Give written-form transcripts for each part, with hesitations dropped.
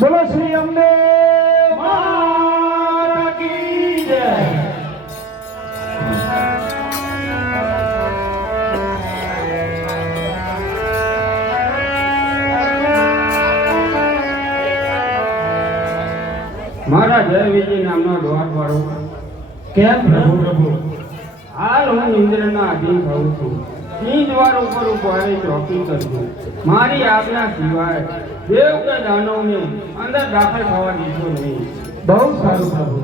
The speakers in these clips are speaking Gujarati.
બોલો શ્રી અંબે માતા કી જય। મારા જય વિજય નામનો દ્વાર વાળો કેમ પ્રભુ પ્રભુ હાલ હું ઇન્દ્રના અધીન થઉં છું। સિંહ દ્વાર ઉપર ઉભારી ચોકી કરું છું। મારી આજ્ઞા સિવાય દેવ કે દાનવને અંદર દાખલ થવા દીધો નહીં। બહુ સારું પ્રભુ।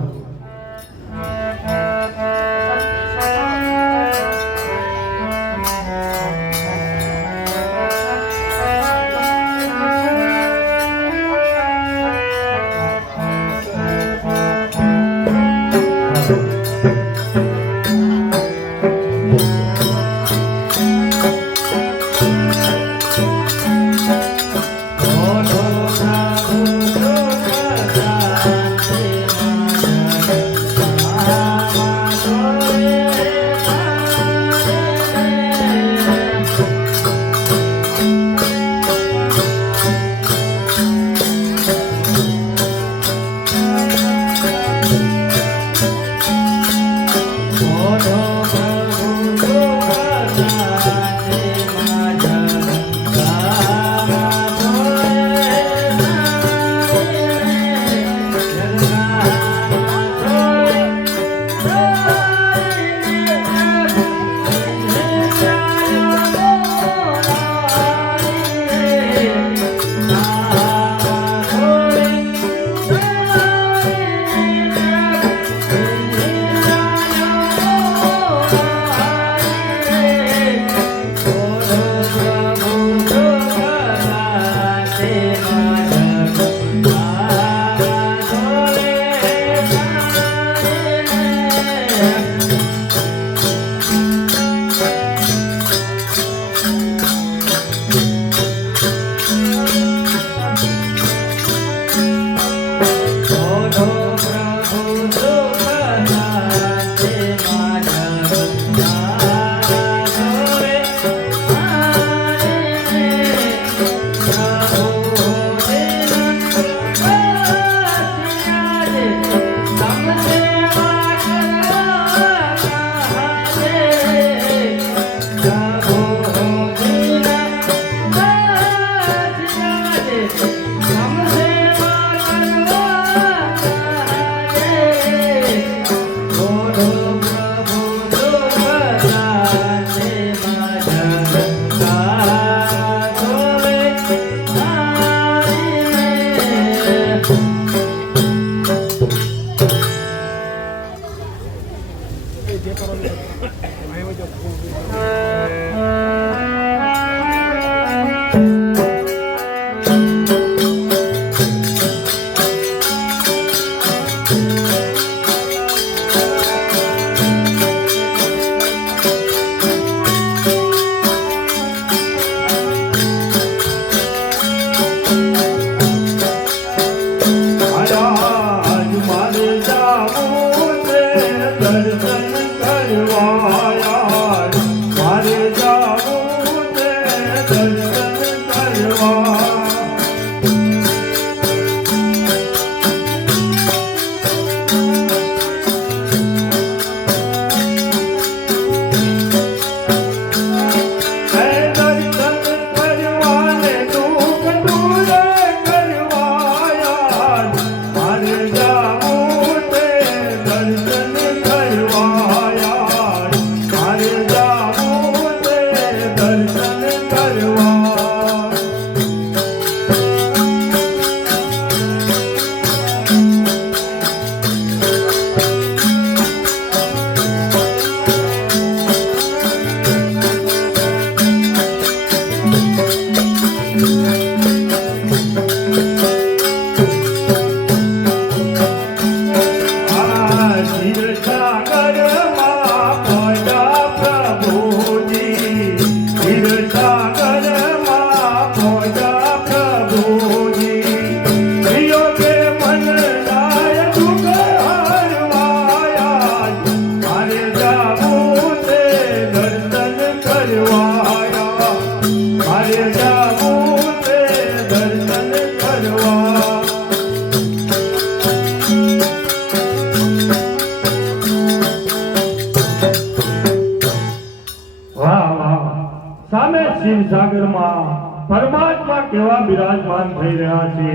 થઈ રહ્યા છે,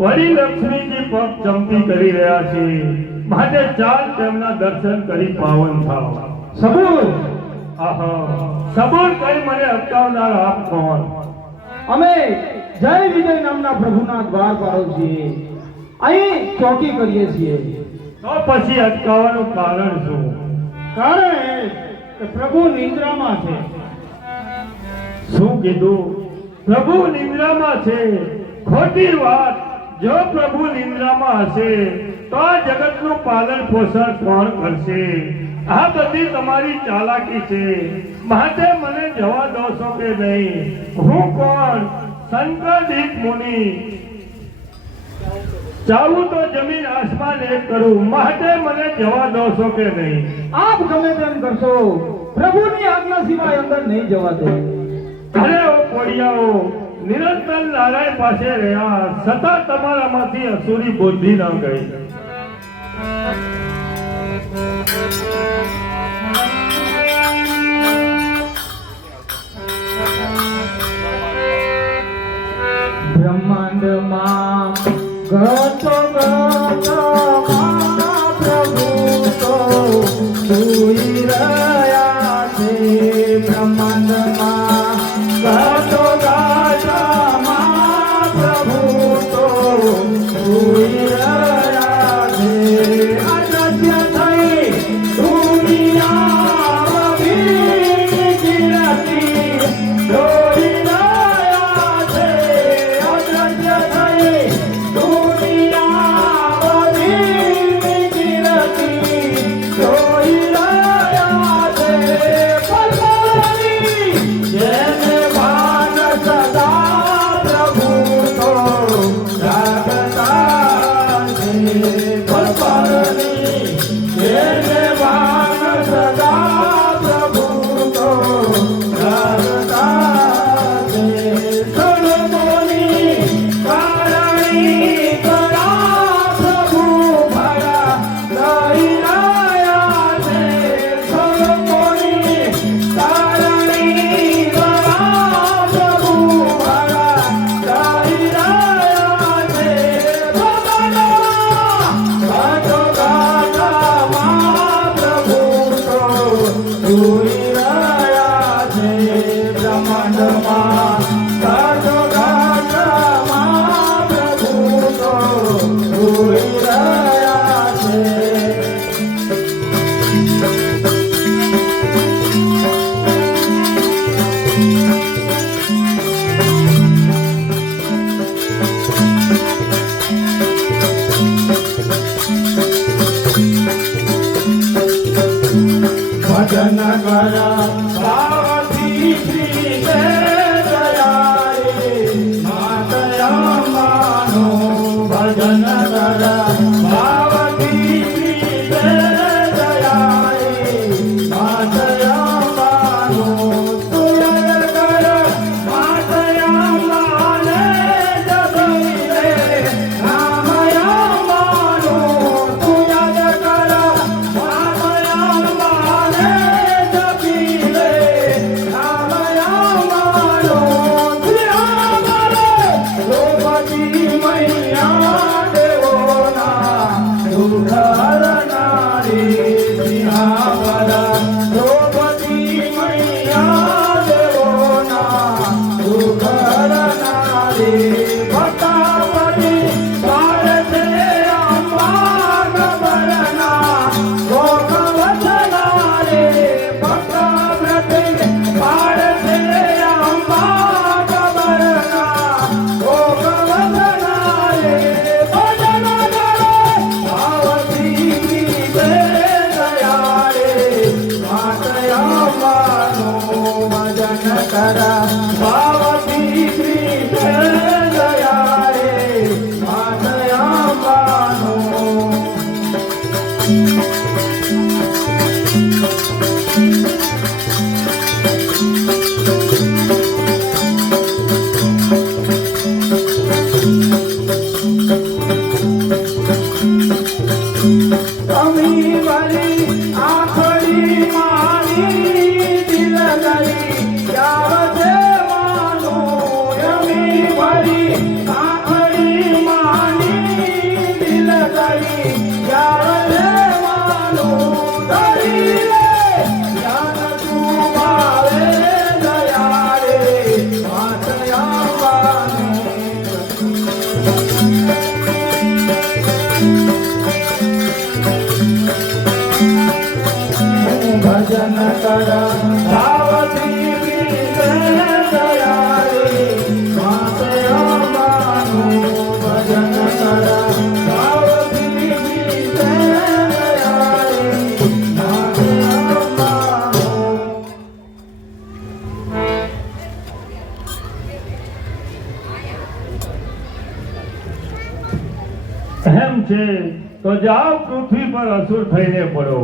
વળી લક્ષ્મીજી પગ ચંપી કરી રહ્યા છે, માટે ચાલ તેમના દર્શન કરી પાવન થાવ. સબૂર, આહા, સબૂર કરી મને અટકાવનાર આપ કોણ? અમે જય વિજય નામના પ્રભુના દ્વાર પાડો છીએ, અહીં ચોકી કરીએ છીએ. તો પછી અટકાવવાનું કારણ શું? કારણ એ કે પ્રભુ નિદ્રામાં છે. શું કીધું? પ્રભુ નિંદ્રામાં છે? ખોટી વાત. જો પ્રભુ નિંદ્રામાં હશે તો આ જગતનું પાલન પોષણ કોણ કરશે? આ બધી તમારી ચાલાકી છે, માટે મને જવા દો છો કે નહીં? હું કોણ? શંકરદીપ મુનિ. ચાહું તો જમીન આસમાન એક કરું, માટે મને જવા દો છો કે નહીં? આપ ગમે તેમ કરશો, પ્રભુની આજ્ઞા સિવાય અંદર નહીં જવા દે. અરે ઓ કોડિયાઓ, નિરંતર નારાયણ પાસે રહ્યા છતાં તમારામાંથી અસુરી બુદ્ધિ ન ગઈ. બ્રહ્માંડમાં ગતો પ્રભુ તો સુઈ રહ્યા છે. બ્રહ્માંડમાં ગતો પ્રભુ તો સુઈ રહ્યા છે. અદ્રશ્ય થઈ દુનિયા ગિરતી દોરી રહ્યા છે. અદ્રશ્ય થઈ દુનિયા ગિરતી દોરી રહ્યા છે. પરમાની જેને ભાન સદા પ્રભુ તો જાગતા છે. પરમાની જેને ભાન સદા પ્રભુ તો જાગતા છે. સર્વોની કારણી કરા પ્રભુ ભરા લઈ રહ્યા છે. સર્વોની કારણી કરા પ્રભુ ભરા લઈ રહ્યા છે. બ્રહ્માંડમાં પ્રભુ તો સુઈ રહ્યા છે. બ્રહ્માંડમાં પ્રભુ તો સુઈ રહ્યા છે. ભજન કર ભાવથી શ્રી દયાળે માતયા માનો. ભજન કર ભાવથી શ્રી દયાળે માતયા માનો. તુયર કર માતયા માને જગીરે રામયા માનો. તુયર કર માતયા માને જગીરે રામયા માનો. દ્રોપદી મૈયા દેવોના દુઃખ હરનારી સિંહાવરા. દ્રૌપદી મૈયા દેવોના દુઃખ હરનારી. ભટ્ટાપતિ પાડે અંબા ગબરના ગોખ વચનારે. ભટ્ટાપતિ પાડે અંબા ગબરના ગોખ વચનારે. કરા સાવતી વિશે દયાળી માતે અંબાનું ભજન કરા સાવતી વિશે દયાળી માતે અંબાનું. એમ છે તો જાઓ પૃથ્વી પર અસુર થઈને પડો.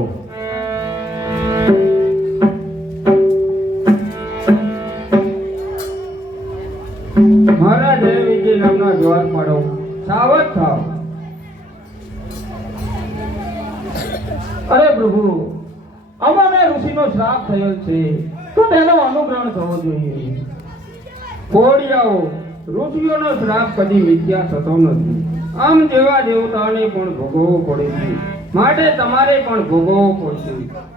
મારા જય વિજય નામના દ્વાર પાડો, સાવધ થાવ. અરે પ્રભુ, અમાને ઋષિનો શ્રાપ થયેલ છે તો તેનો અનુગ્રહણ થવો જોઈએ. કોડિયાઓ, ઋષિઓનો શ્રાપ કદી મિથ્યા થતો નથી. આમ જેવા દેવતાઓને પણ ભોગવવો પડે છે, માટે તમારે પણ ભોગવવો પડશે.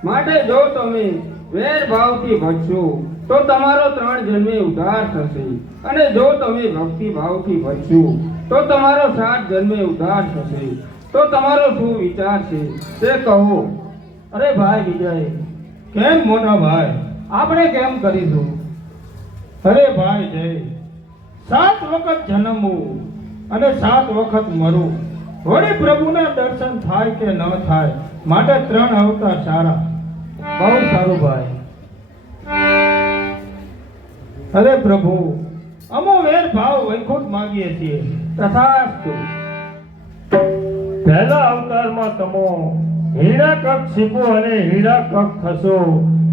માટે જો તમે વેર ભાવથી ભજશો તો તમારો 3 જન્મે ઉદ્ધાર થશે, અને જો તમે ભક્તિ ભાવથી ભજશો તો તમારો 7 જન્મે ઉદ્ધાર થશે. તો તમારો શું વિચાર છે તે કહો. અરે ભાઈ વિજય, કેમ મોટા ભાઈ? આપણે કેમ કરીશું? અરે ભાઈ જય, 7 વખત જન્મવું અને 7 વખત મરવું, વળી પ્રભુના દર્શન થાય કે ન થાય, માટે 3 અવતાર સારા. બહુ સારું ભાઈ. અરે પ્રભુ, અમો વેર ભાવ વૈકુંઠ માંગીએ છીએ. તથાસ્તુ. પહેલા અવતારમાં તમો હિરણ્યકશિપુ અને હિરણ્યકશ થશો,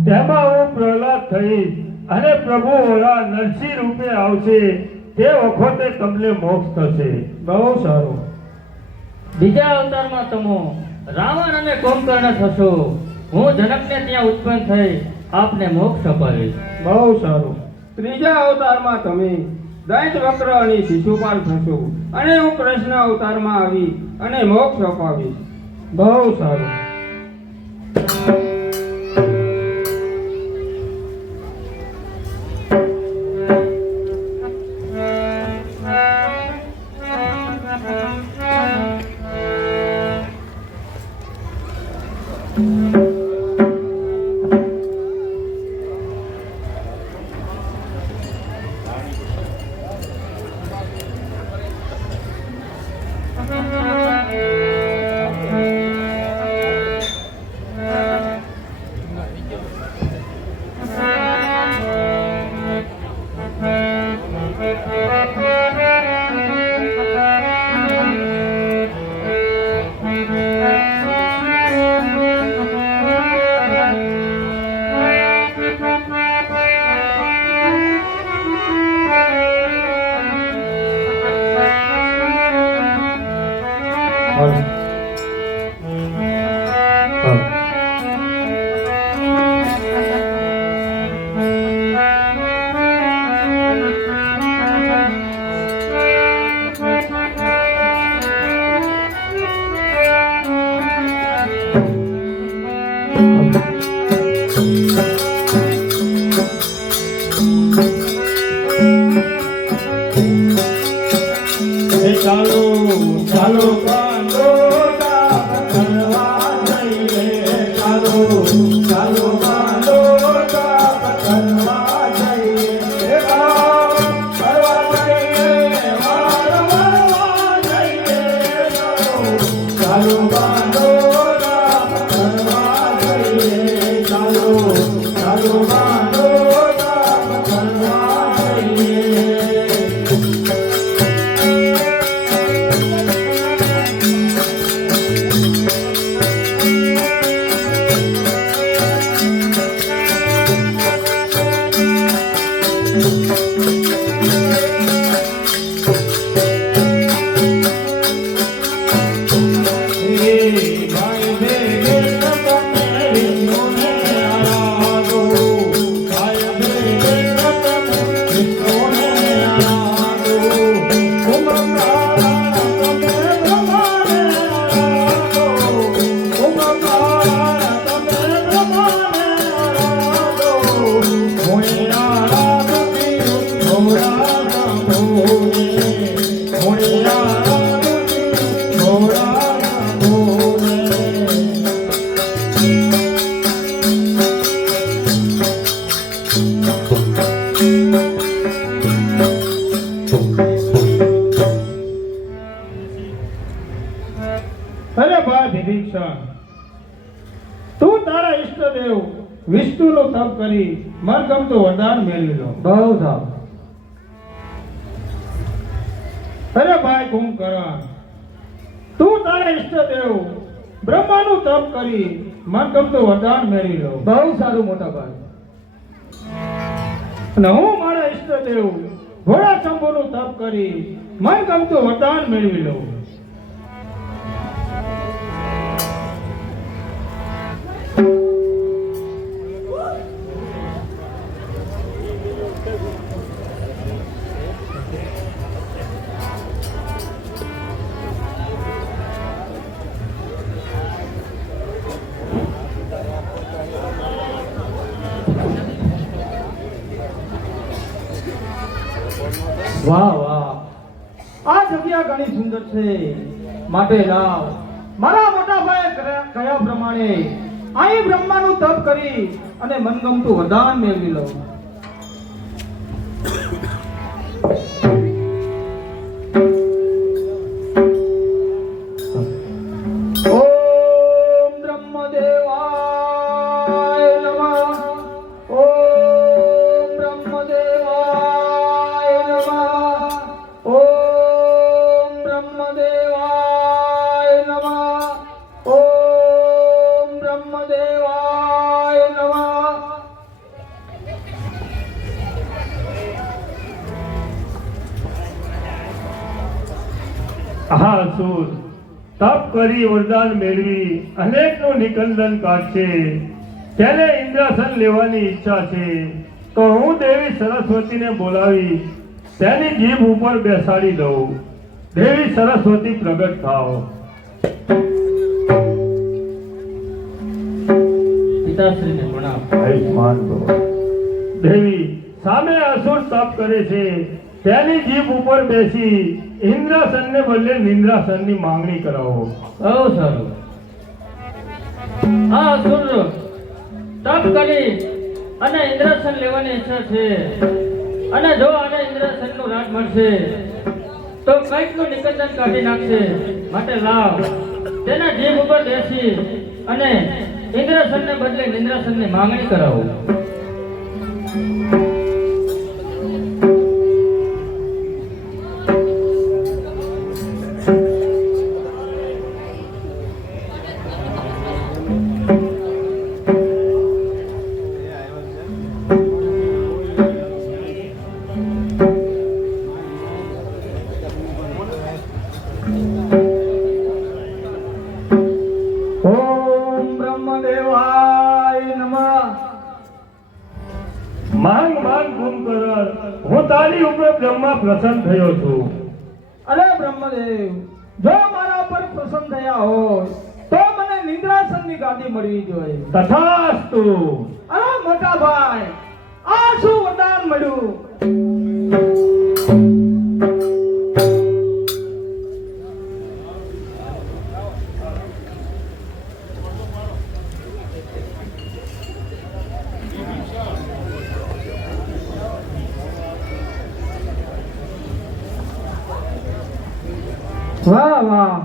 તેમાં હું પ્રહલાદ થઈશ, અને પ્રભુ ઓલા નરસિંહ રૂપે આવશે, તે વખતે તમને મોક્ષ થશે. બહુ સારું. બીજા અવતારમાં તમો રાવણ અને કુંભકર્ણ થશો, હું જનકને ત્યાં ઉત્પન્ન થઈ આપને મોક્ષ અપાવીશ. બહુ સારું. ત્રીજા અવતારમાં તમે દૈત્યવક્ર અને શિશુપાલ થશો, અને હું કૃષ્ણ અવતારમાં આવી અને મોક્ષ અપાવીશ. બહુ સારું. ચાલો ચાલો કાંડોટા કરવા જઈએ, ચાલો ચાલો કાંડોટા કરવા જઈએ, કરવા જઈએ, વારવા જઈએ, ચાલો કાંડોટા કરવા જઈએ, ચાલો ચાલો કાંડોટા કરવા જઈએ. વિભીષણ, તું તારા ઈષ્ટદેવ વિષ્ણુનું તપ કરી મનગમતું વરદાન મેળવી લો. બહુ સારું. અરે ભાઈ કુંભકર્ણ, તું તારા ઈષ્ટદેવ બ્રહ્માનું તપ કરી મનગમતું વરદાન મેળવી લો. બહુ સારું મોટા ભાઈ. અને હું મારા ઈષ્ટદેવ ઘોડા શંભુનું તપ કરી મનગમતું વરદાન મેળવી લઉં. વાહ વાહ, આ જગ્યા ઘણી સુંદર છે, માટે લાવ મારા મોટા ભાઈ કયા પ્રમાણે અહીં બ્રહ્માનું તપ કરી અને મનગમતું વરદાન મેળવી લઉં. ઓમ બ્રહ્મદેવાય નમઃ. ઓમ બ્રહ્મદેવાય નમઃ. ઓમ બ્રહ્મદેવાય નમઃ. ઓમ બ્રહ્મદેવાય નમઃ. આ અસુર તપ કરી વરદાન મેળવી અનેકનું નિકંદન કાઢશે. તેને ઇન્દ્રાસન લેવાની ઈચ્છા છે, તો હું દેવી સરસ્વતીને બોલાવી તેની જીભ ઉપર બેસાડી દઉં. દેવી સરસ્વતી પ્રગટ થાઓ. પિતાશ્રીને પ્રણામ. આયુષ્માન ભવ. દેવી સામે અસુર તપ કરે છે, તેની જીભ ઉપર બેસી ઇન્દ્રાસનને બદલે નિંદ્રાસનની માંગણી કરાવો. બહુ સારું. આ અસુર તપ કરી અને ઇન્દ્રાસન લેવાની ઈચ્છા છે, અને જો આને ઇન્દ્રાસનનું રાજ મળશે તો કંઈકનું નિકંદન કાઢી નાખશે. માટે લાવ તેના જીભ ઉપર બેસી અને ઇન્દ્રાસનને બદલે નિંદ્રાસનની માંગણી કરાવો. ઓમ બ્રહ્મદેવાય નમઃ. માંગ માંગ કુંભકર્ણ, હું તારી ઉપર બ્રહ્મા પ્રસન્ન થયો છું. અરે બ્રહ્મદેવ, જો મારા પર પ્રસન્ન થયા હોય તો મને નિંદ્રાસનની ગાદી મળવી જોઈએ. તથાસ્તુ. અરે મોટા ભાઈ, આ શું વરદાન મળ્યું? વાહ વાહ,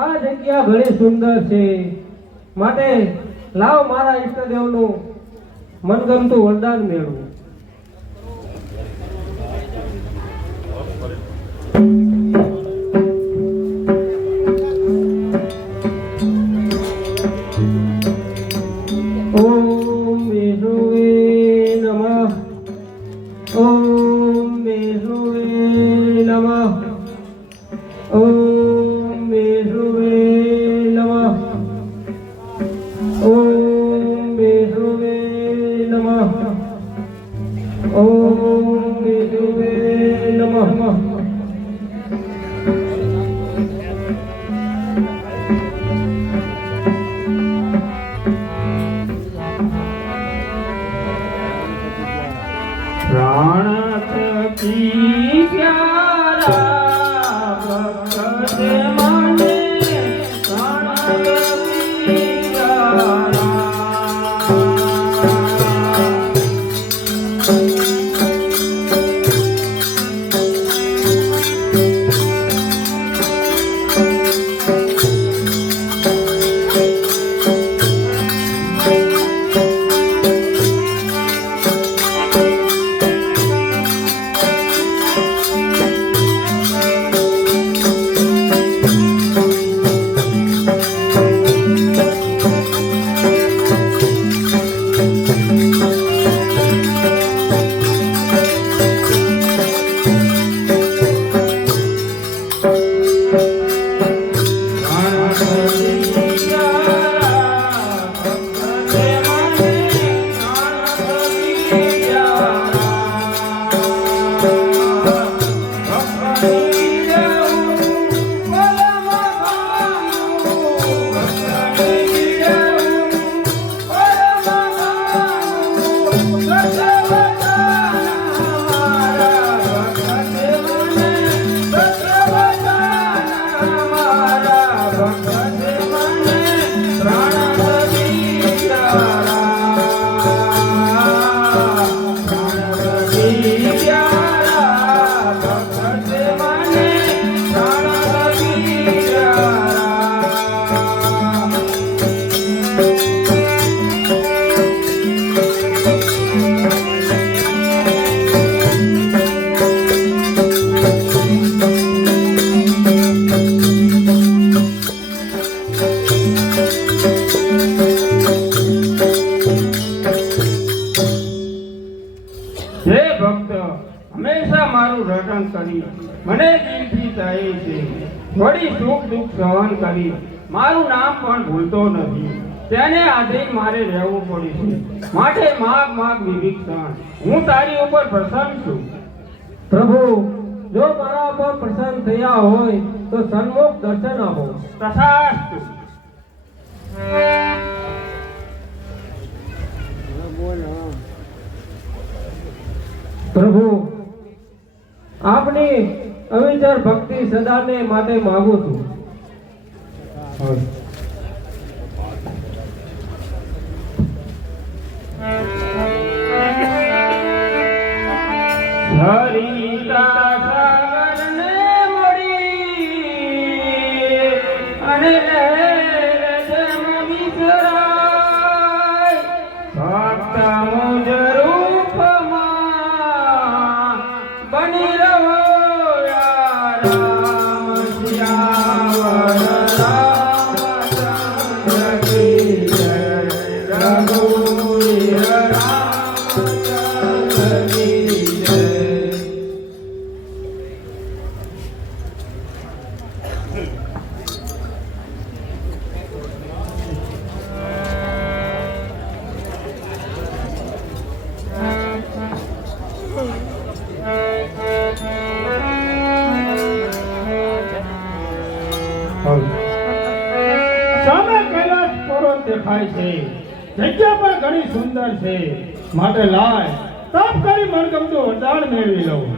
આ જગ્યા ઘણી સુંદર છે, માટે લાવ મારા ઈષ્ટદેવનું મનગમતું વરદાન મેળવું. ઓમ વિષ્ણુવે નમઃ. ઓમ વિષ્ણુવે નમઃ. ઓમ વિષ્ણુવે નમઃ. ઓમ વિષ્ણુવે નમઃ. ઓમ વિષ્ણુવે નમઃ. પ્રાણ થકી પ્યારા ભક્ત મને પ્રાણ થકી પ્યારા. વળી સુખ દુઃખ સહન કરી મારું નામ પણ ભૂલતો નથી. તેને આધીન મારે રહેવું પડ્યું છે. માટે માગ માગ વિભીષણ, હું તારી ઉપર પ્રસન્ન છું. પ્રભુ, જો મારા પર પ્રસન્ન થયા હોય તો સન્મુખ દર્શન આપો. તથાસ્તુ. પ્રભુ, આપની અવિચર ભક્તિ સદાને માટે માંગુ છું. હરિતા સાગરને મળી અને લહેર જેમ વિસરાય, ભક્ત મુજ રૂપમાં બની રહો યા રામ શ્યાવર રામચંદ્ર કી જય, રઘુવીર રામચંદ્ર કી જય. સામે કૈલાસ પર્વત દેખાય છે. જગ્યા પણ ઘણી સુંદર છે. માટે લાય તપ કરી મનગમતું વરદાન મેળવી લઉં.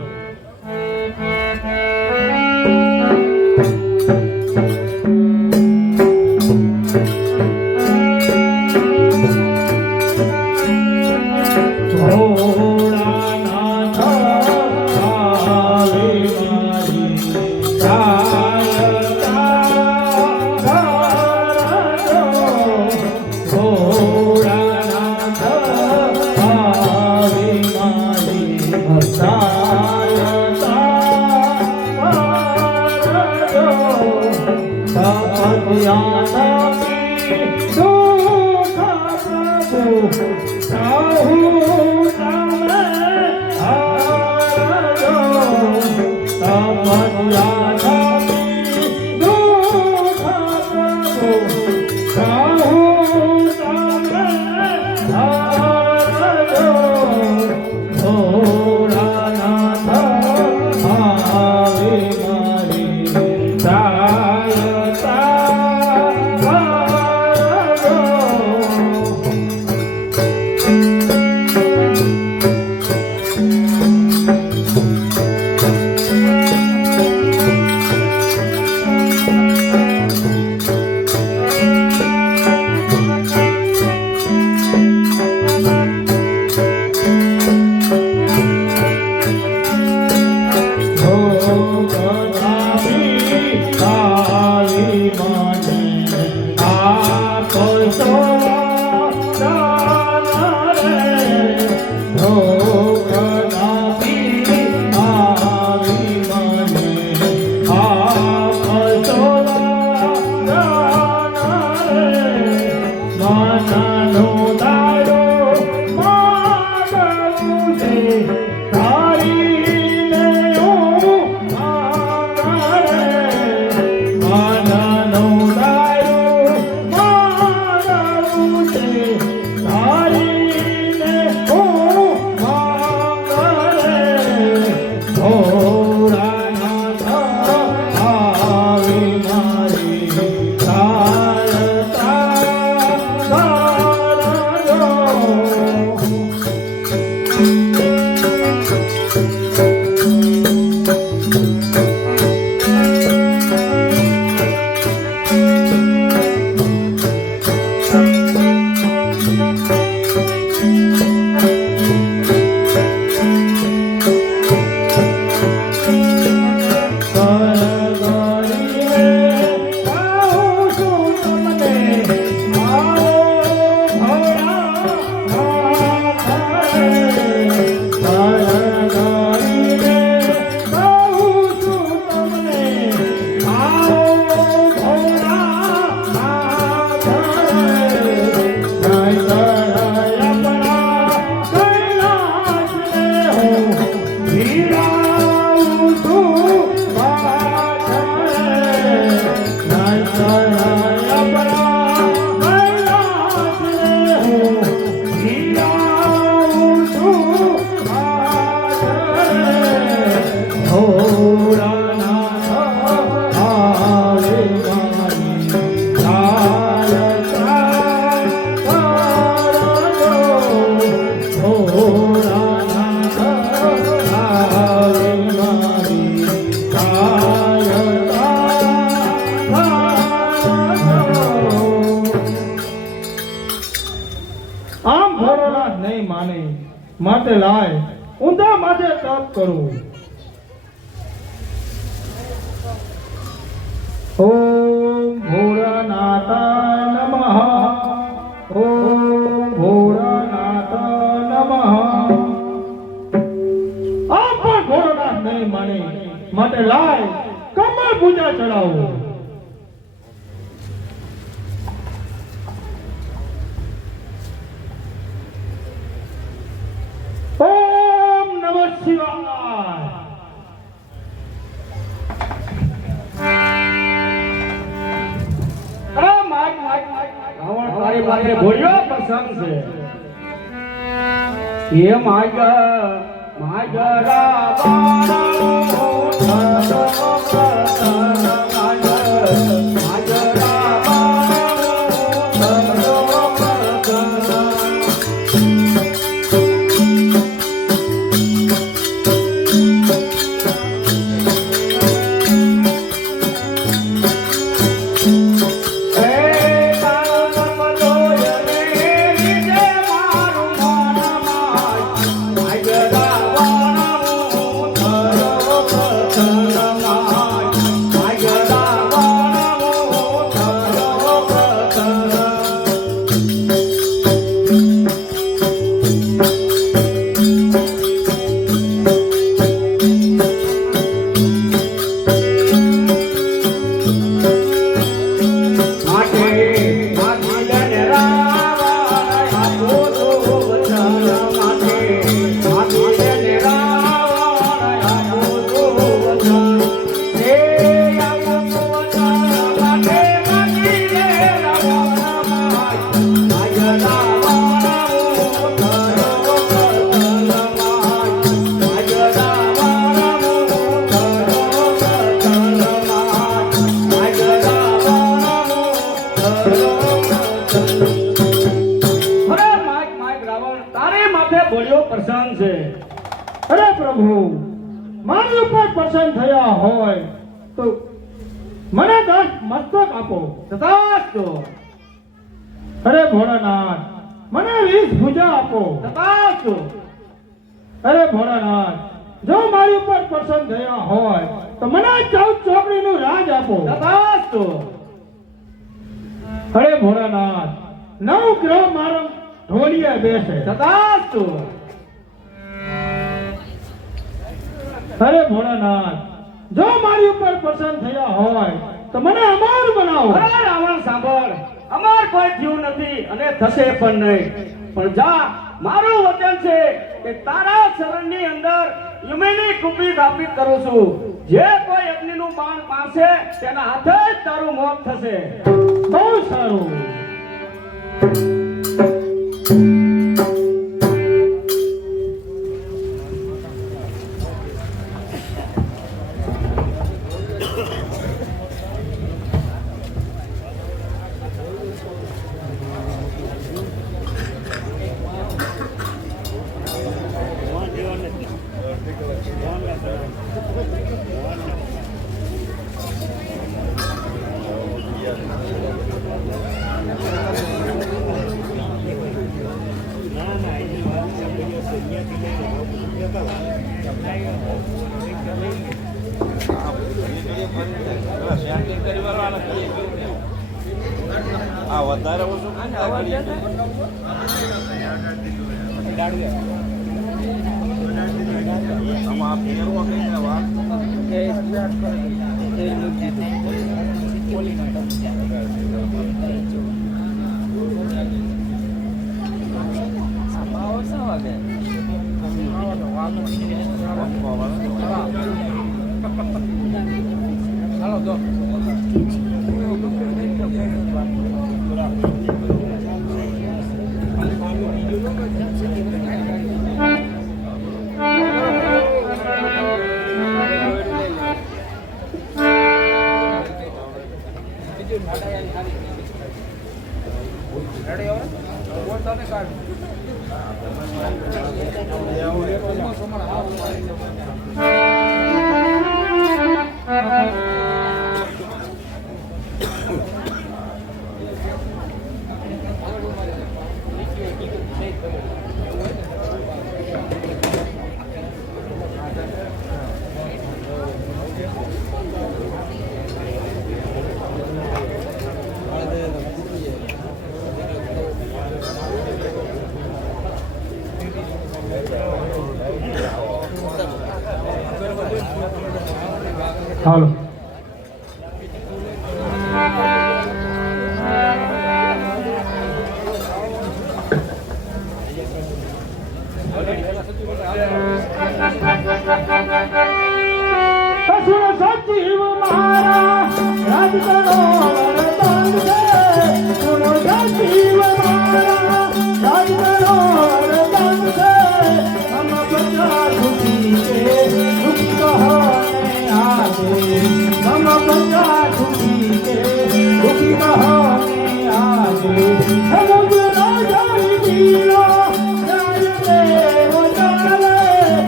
માટે લાય ઊંધા માથે તપ કરું. ઓમ ભોળાનાથાય નમઃ. ઓમ ભોળાનાથાય નમઃ. આમ પણ ભોળાનાથ નહીં માને માટે લાય કમળ પૂજા ચડાવો. ઓમ નમઃ શિવાય. રાવણ તારી માથે ભોળિયો પ્રસંગ છે. એ માગરા પ્રસંગ છે. અરે પ્રભુ મારી ઉપર પ્રસન્ન થયા હોય તો મને 10 મસ્તક આપો. તથાસ્તુ. અરે ભોળાનાથ મને 20 ભુજા આપો. તથાસ્તુ. અરે ભોળાનાથ જો મારી ઉપર પ્રસન્ન થયા હોય તો મને 14 ચોકડીનું રાજ આપો. તથાસ્તુ. અરે ભોળાનાથ 9 ગ્રહ મારા ઢોલિયે બેસે. તથાસ્તુ. અરે ભોળાનાથ જો મારી ઉપર પ્રસન્ન થયા હોય તો મને અમર બનાવો. અરે રાવણ સાંભળ, અમાર કોઈ થયું નથી અને થશે પણ નહીં. પણ જા, મારું વચન છે કે તારા શરણની અંદર યુમિની કુપી સ્થાપિત કરું છું. જે કોઈ અગ્નિનું બાણ મારશે તેના હાથે જ તારું મોત થશે. બહુ સારું. આ વધારે ઓછું આમાં ફેરવા કઈ વાત હાલો. અસુર સજીવ મારા રાજ કરો વરદાન છે. અસુર સજીવ મારા રાજ કરો વરદાન છે. હમ પ્રજા સુખી છે સુખ કહોને આજે. હમ પ્રજા સુખી છે સુખ કહોને આજે. સમુદ્ર રાજાની દીલો રાજ દેવ ચાલે.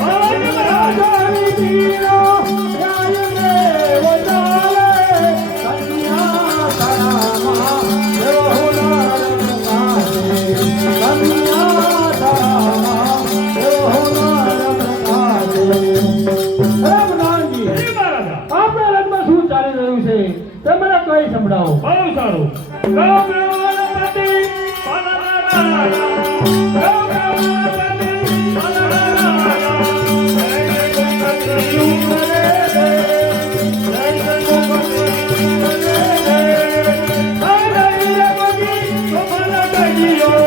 સમુદ્ર રાજાની દીલો રાજ દેવ ચાલે. કન્યા તારામાં દેવો હુનર પ્રકાશે. કન્યા તારામાં દેવો હુનર પ્રકાશે. હે પ્રધાનજી, જી મહારાજા. આપણા રાજમાં શું ચાલી રહ્યું છે તે મને કઈ સંભળાવો. બહુ સારું. રામ રાવણપતિ પનરાયા. રામ રાવણપતિ પનરાયા. જય જય ગોપતિ ઉમરે રે. જય જય ગોપતિ ઉમરે રે. હરહી રમજી કોમલ ગઈયો.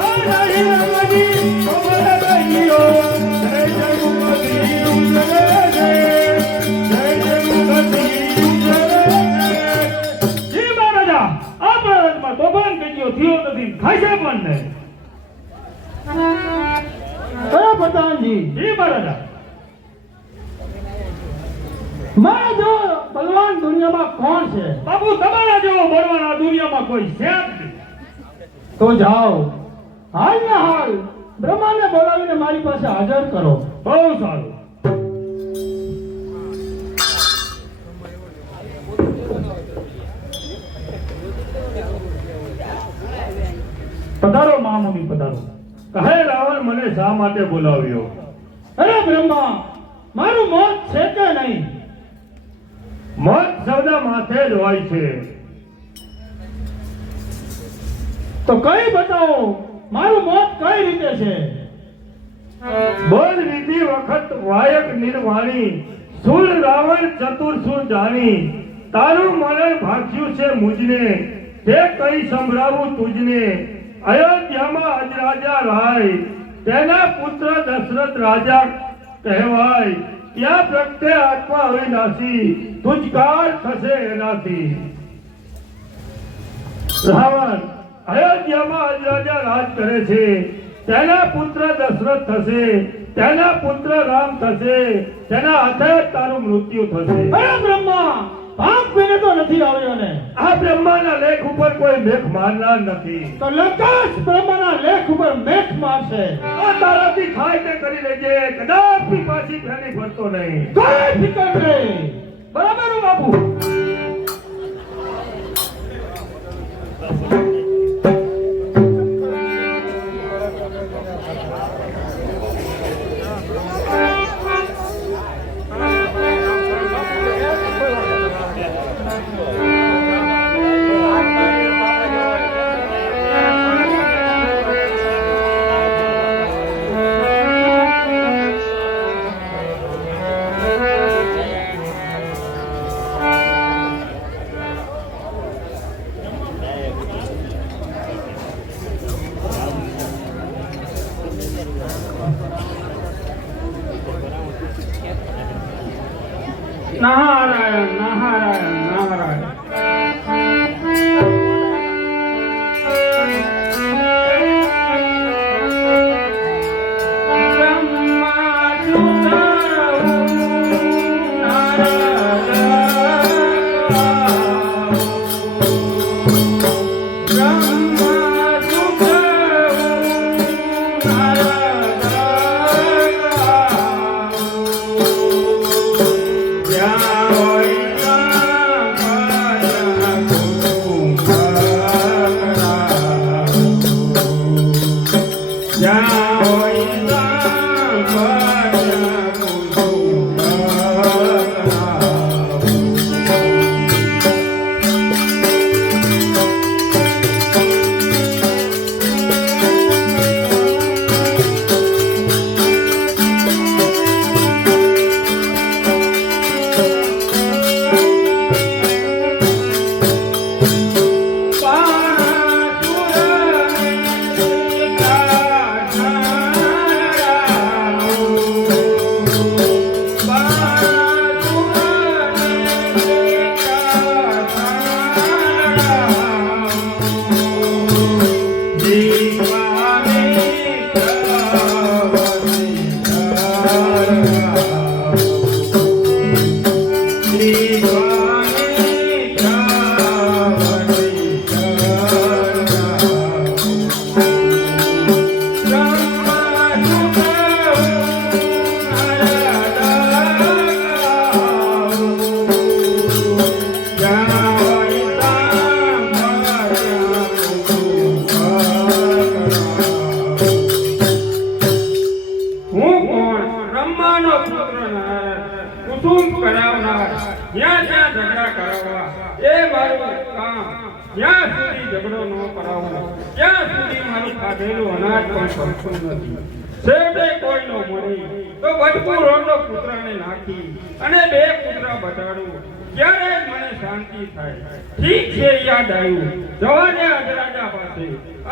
હરહી રમજી કોમલ ગઈયો. જય જય ગોપતિ ઉમરે રે. જય જય ગોપતિ ઉમરે રે. જી મહારાજા, આપણા રાજમાં તોફાન કઈયો થયો નથી, ખાશે પણ નહીં. કયા પ્રધાનજી? જી મહારાજા. મારા જો બલવાન દુનિયામાં કોણ છે? બાપુ, તમારા જેવો બળવાન આ દુનિયામાં કોઈ છે જ નહીં. તો જાઓ, હાલ ને હાલ બ્રહ્માને બોલાવીને મારી પાસે હાજર કરો. બહુ સારું. પધારો મહામુનિ, પધારો. કહે રાવણ મને શા માટે બોલાવ્યો? અરે બ્રહ્મા, મારું મોત છે કે નહીં? મોત સૌના માથે જ હોય છે. તો કઈ બતાવો, મારું મોત કઈ રીતે છે? બોલ વિધિ વખત વાયક નિર્વાણી. સુર રાવણ ચતુર સુર જાણી. તારું મરણ ભાગ્યું છે મુજને. તે કઈ સંભળાવું તુજને. અયોધ્યામાં અજરાજા રાય. તેના પુત્ર દશરથ રાજા કહેવાય. ત્યાં પ્રગટે આત્મા અવિનાશી. તુજકાર થશે એનાથી. રાવણ અયોધ્યામાં અજરાજા રાજ કરે છે. તેના પુત્ર દશરથ થશે. તેના પુત્ર રામ થશે. તેના હાથે જ તારું મૃત્યુ થશે. અરે બ્રહ્મા, પાપ પીને તો નથી આવ્યો ને? આ બ્રહ્માના લેખ ઉપર કોઈ મેખ મારનાર નથી. તો લંકાશ બ્રહ્માના લેખ ઉપર મેખ મારશે. આ તારાથી થાય તે કરી લેજે. કદાપી પાછી ફેરી ફરતો નહીં. કઈ ફિકર નહીં. બરાબર હો બાપુ? નારાયણ નારાયણ નારાયણ. મારું કામ જ્યાં સુધી ઝઘડો ન કરાવો ત્યાં સુધી મારું ખાધેલું અનાજ પણ સરખું નથી. છેવટે કોઈ ન મળી તો બચકું રોંડો કૂતરાને નાખી અને 2 કૂતરા બચાડું ત્યારે જ મને શાંતિ થાય. ઠીક છે, યાદ આવ્યું. જવા દે અજરાજા પાસે.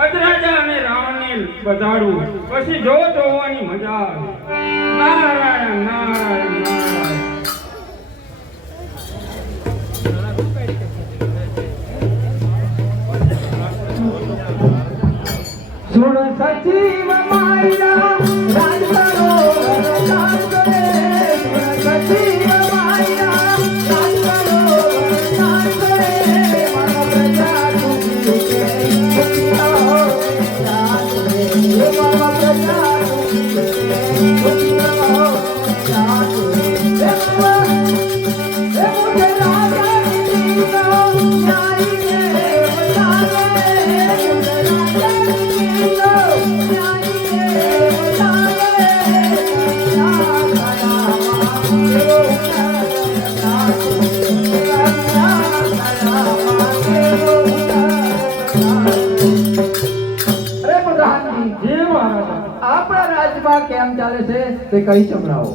અજરાજા અને રાવણને બધાડું, પછી જોવાની મજા આવે. નારાયણ નારાયણ નારાયણ. સુણ સચીવ માયા રાજ કરો રાજ કરે. સુણ સચીવ માયા રાજ કરો રાજ કરે. મન પ્રજા સુખી છે સુખી રહો રાજ કરે. મન પ્રજા સુખી છે સુખી રહો રાજ કરે. હે મુજે રાજા કી ન્યાય કે બતાવે. મુજે રાજા આપણા રાજમાં કેમ ચાલે છે તે કઈ સંભળાવો.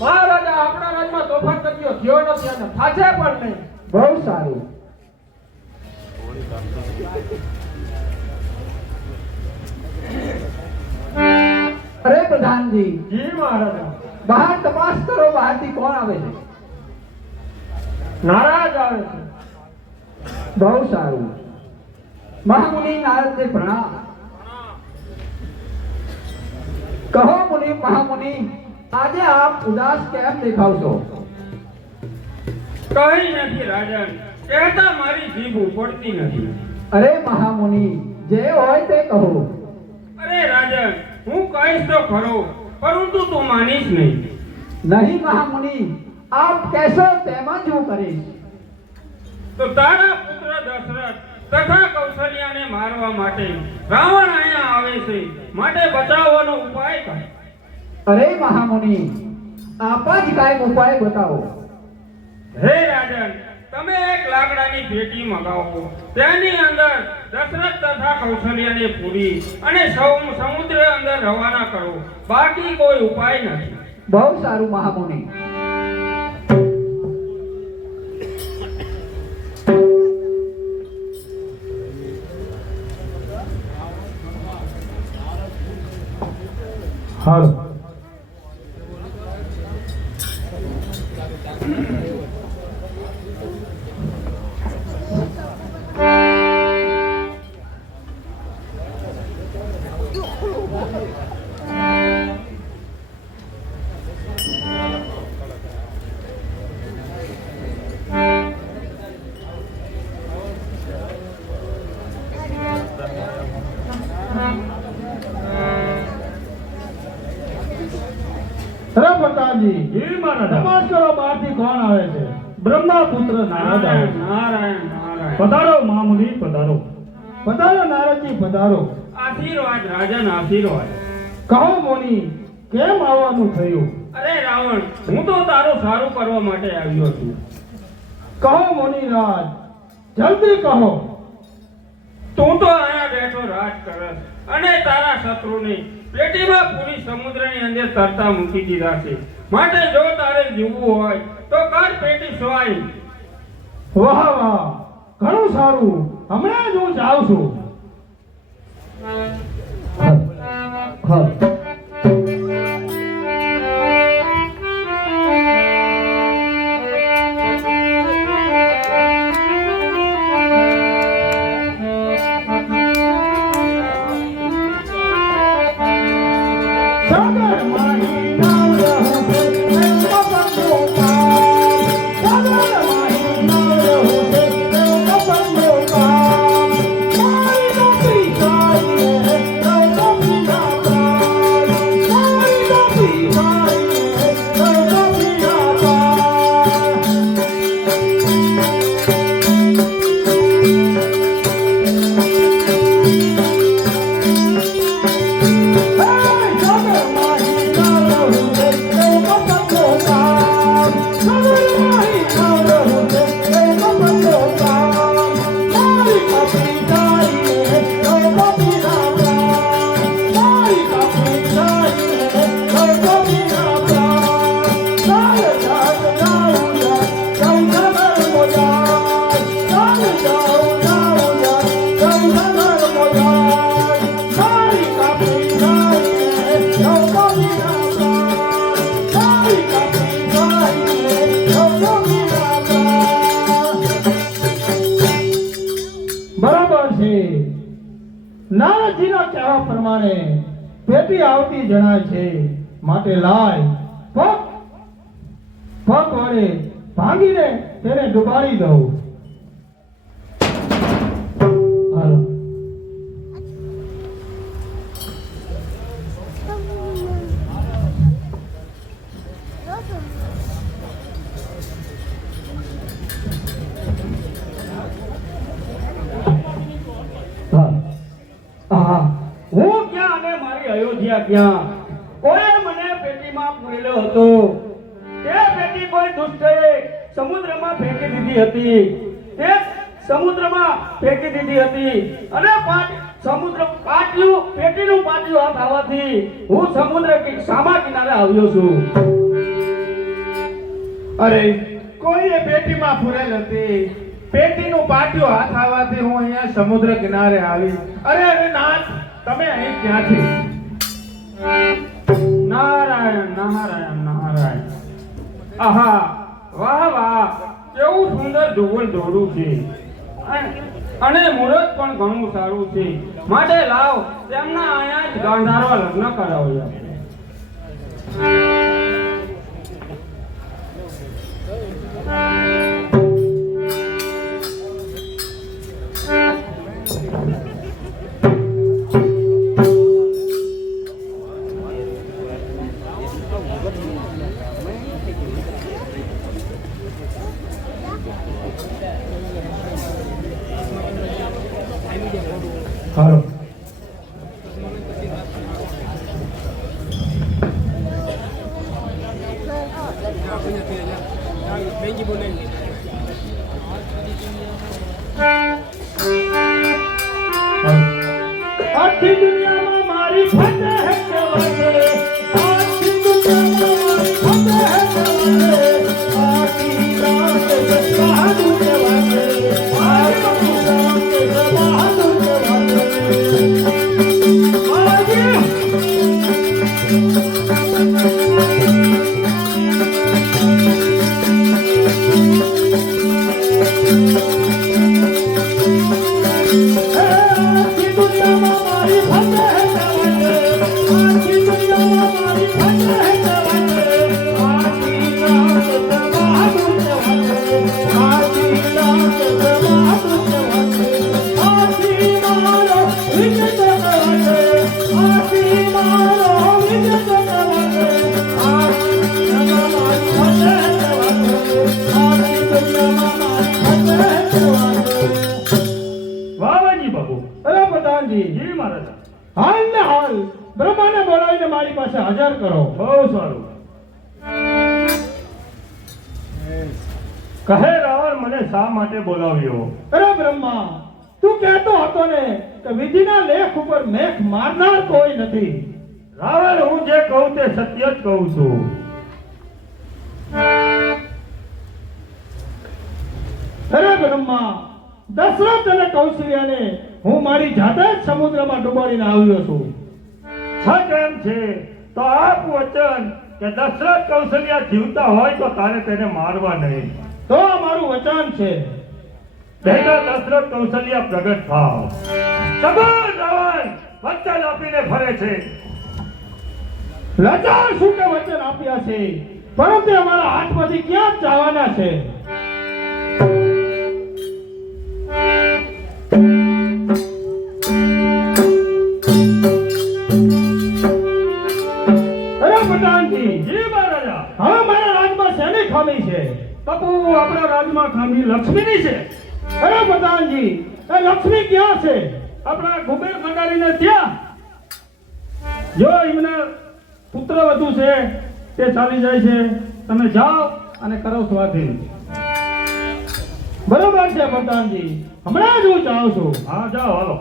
મહારાજા આપણા રાજમાં તોફાન કર્યો થયો નથી અને થાશે પણ નહીં. બહુ સારું. અરે પ્રધાનજી, જી મહારાજા. બહાર તપાસ કરો, બહારથી કોણ આવે છે? નારાજ આવે છે. બહુ સારું. મહામુનિ નારદને પ્રણામ. કહો મુનિ મહામુનિ, આજે આપ ઉદાસ કેમ દેખાવશો? કઈ નથી રાજન, કહેતા મારી જીભ ઉપડતી નથી. અરે મહામુનિ, જે હોય તે કહો. અરે રાજન, હું કહીશ તો ખરો, પરંતુ તું માનીશ નહીં. નહીં મહામુનિ, આપ કહેશો તેમ જ હું કરીશ. તો તારા પુત્ર દશરથ તથા કૌશલ્યાને મારવા માટે રાવણ અહીંયા આવે છે, માટે બચાવવાનો ઉપાય કર. અરે મહામુનિ, આપ જ કાંઈક ઉપાય બતાવો. હે રાજન, તમે એક લાકડાની પેટી મગાવો, તેની અંદર દશરથ તથા કૌશલ્યાને પૂરી અને સમુદ્ર અંદર રવાના કરો. બાકી કોઈ ઉપાય નથી. બહુ સારું મહામુનિ. હાલો. અરે પ્રતાપજી, જી મહારાજા. તપાસ કરો, બહારથી કોણ આવે છે? બ્રહ્મા પુત્ર નારદ આવે છે. નારાયણ નારાયણ. પધારો મહામુનિ, પધારો. પધારો નારદજી, પધારો. આશીર્વાદ રાજન, આશીર્વાદ. કહો મુનિ, કેમ આવવાનું થયું? અરે રાવણ, હું તો તારું સારું કરવા માટે આવ્યો છું. કહો મુનિરાજ, જલ્દી કહો. તું તો અહીંયા બેઠો રાજ કરસ અને તારા શત્રુને પેટીમાં પૂરી સમુદ્રની અંદર તરતા મૂકી દીધા છે. માટે જો તારે જીવવું હોય તો કર પેટી સ્વાઈ. વાહ વાહ, ઘણું સારું. હમણાં જ હું જાઉં છું. નારદજીના કહેવા પ્રમાણે પેટી આવતી જણાય છે, માટે લાય પગ વડે ભાંગીને તેને ડુબાડી દઉં. હાલો. હું ક્યાં અને મારી અયોધ્યા ક્યાં? કોઈ મને પેટીમાં પૂરેલો હતો. તે પેટી કોઈ દુષ્ટે સમુદ્રમાં ફેંકી દીધી હતી. તે સમુદ્રમાં ફેંકી દીધી હતી અને પેટીનું પાટિયું હાથ આવવાથી હું સામા કિનારે આવ્યો છું. અરે કોઈએ પેટીમાં પૂરેલ હતી, પેટીનું પાટિયું હાથ આવવાથી હું અહીંયા સમુદ્ર કિનારે આવી. અરે નાથ, તમે અહીં ક્યાંથી? નારાયણ નારાયણ નારાયણ. આહા, વાહ વાહ, કેવું સુંદર ધોવલ દોડું છે અને મુહૂર્ત પણ ઘણું સારું છે. માટે લાવ તેમના અહીંયા જ ગાંધારવા લગ્ન કરાવ્યા. હાલો. આખી દુનિયામાં મારી ફતેહ કહેવાય. આખી દુનિયામાં મારી ફતેહ કહેવાય. આખી રાત બહાદુર કહેવાય. આખી રાત બહાદુર વાવાજી બાબુ. અરે પ્રધાનજી, જી મહારાજ. હાલ ને હાલ બ્રહ્માને બોલાવીને મારી પાસે હાજર કરો. બહુ સારું. કહે રાવણ, મને શા માટે બોલાવ્યો? અરે બ્રહ્મા, તું કહેતો હતો ને કે વિધિના લેખ ઉપર મેખ મારનાર કોઈ નથી. રાવણ, હું જે કહું તે સત્ય જ કહું છું. અરે બ્રહ્મા, દશરથ અને કૌશલ્યાને હું મારી જાતે જ સમુદ્રમાં ડુબાડીને આવ્યો છું. સચ એમ છે તો આપ વચન કે દશરથ કૌશલ્યા જીવતા હોય તો તારે તેને મારવા નહીં. તો આ મારું વચન છે. પહેલા દશરથ કૌશલ્યા પ્રગટ થાવ. સગુણ રાવણ વચન આપીને ફરે છે. લાચાર શું કે વચન આપ્યા છે, પરંતુ અમારા હાથમાંથી ક્યાં જવાના છે? અરે પ્રધાનજી, જી મહારાજા. હવે મારા રાજમાં શેની ખામી છે? બાપુ, આપણા રાજમાં ખામી લક્ષ્મીની છે. અરે પ્રધાનજી, એ લક્ષ્મી ક્યાં છે? આપણા કુબેર ભંડારીને ત્યાં. જો એમના પુત્ર વધુ છે તે ચાલી જાય છે. તમે જાઓ અને કરો સ્વાધીન. બરોબર છે પ્રધાનજી, હમણાં જ હું જાઉં છું. હા, જાઓ, હાલો.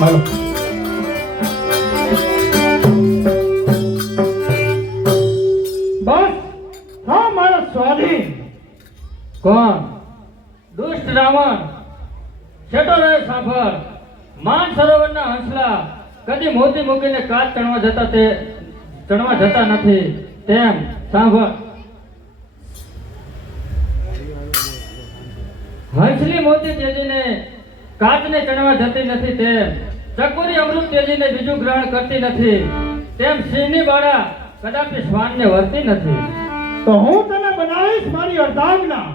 હાલો. બસ હા મારા સ્વાધીન. કોણ? દુષ્ટ રાવણ. છેટો રહે સાંભળ. માન સરોવરના હંસલા કદી મોતી મૂકીને કાચ ચણવા જતા નથી. તેમ સાંભળ. હંસલી મોતી તેજીને કાચને ચણવા જતી નથી. તેમ ચકોરી અમૃત તેજીને બીજું ગ્રહણ કરતી નથી. તેમ સિંહની બાળા કદાપી શ્વાનને વરતી નથી. તો હું તને બનાવીશ મારી અર્ધાંગના.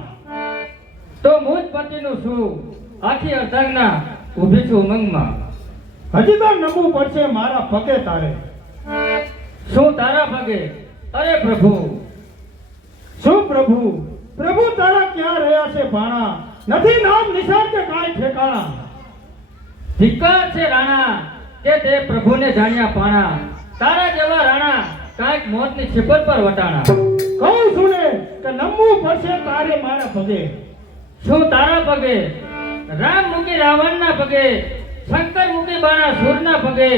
તો મુજ પતિનું શું? આખી અર્ધાંગના ઊભી છું ઉમંગમાં. હજી તો નમવું પડશે મારા પગે તારે. શું તારા પગે? અરે પ્રભુ. શું પ્રભુ? પ્રભુ તારા ક્યાં રહ્યા છે ભાણા? નથી નામ નિશાન કે કાંઈ ઠેકાણા. ધિક્કાર છે રાણા કે તે પ્રભુને જાણ્યા પાણા. તારા જેવા રાણા કાંઈક મોતની છિપર પર વટાણા. કહું છું ને કે નમવું પડશે તારે મારા પગે. શું તારા પગે? રામ મૂકી રાવણના પગે, શંકર મૂકી બાણા સૂરના પગે,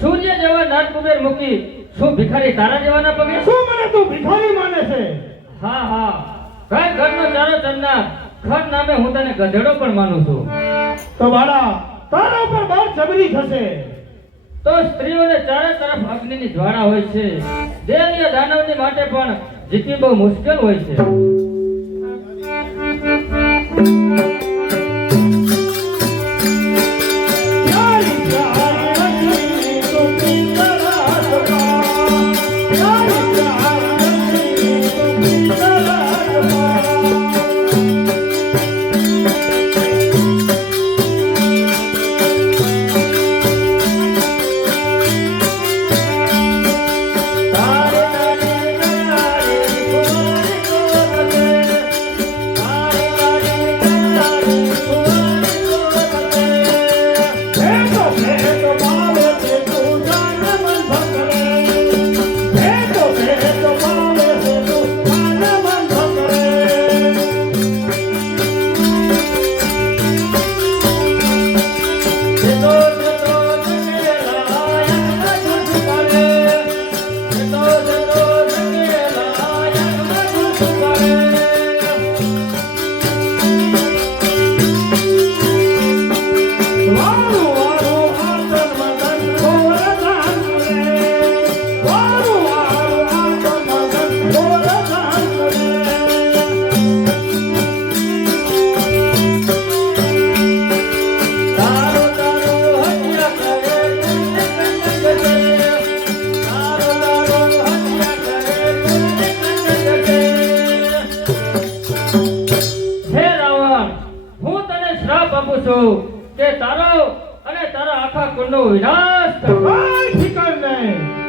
સૂર્ય જેવા નર કુબેર મૂકી શું ભિખારી તારા જેવાના પગે? શું મને તું ભિખારી માને છે? હા હા, કઈ ઘરનો ચારો ચંદના ખર નામે હું તને ગધેડો પણ માનું છું. તો બાળા તારા ઉપર બળ જબરી થશે. તો સ્ત્રીઓને ચારે તરફ અગ્નિની જ્વાળા હોય છે. દેવીય દાનવની માટે પણ જીતવી બહુ મુશ્કેલ હોય છે. કે તારો અને તારા આખા કુળનો વિનાશ કર. કાંઈ ઠીકાણ નહીં.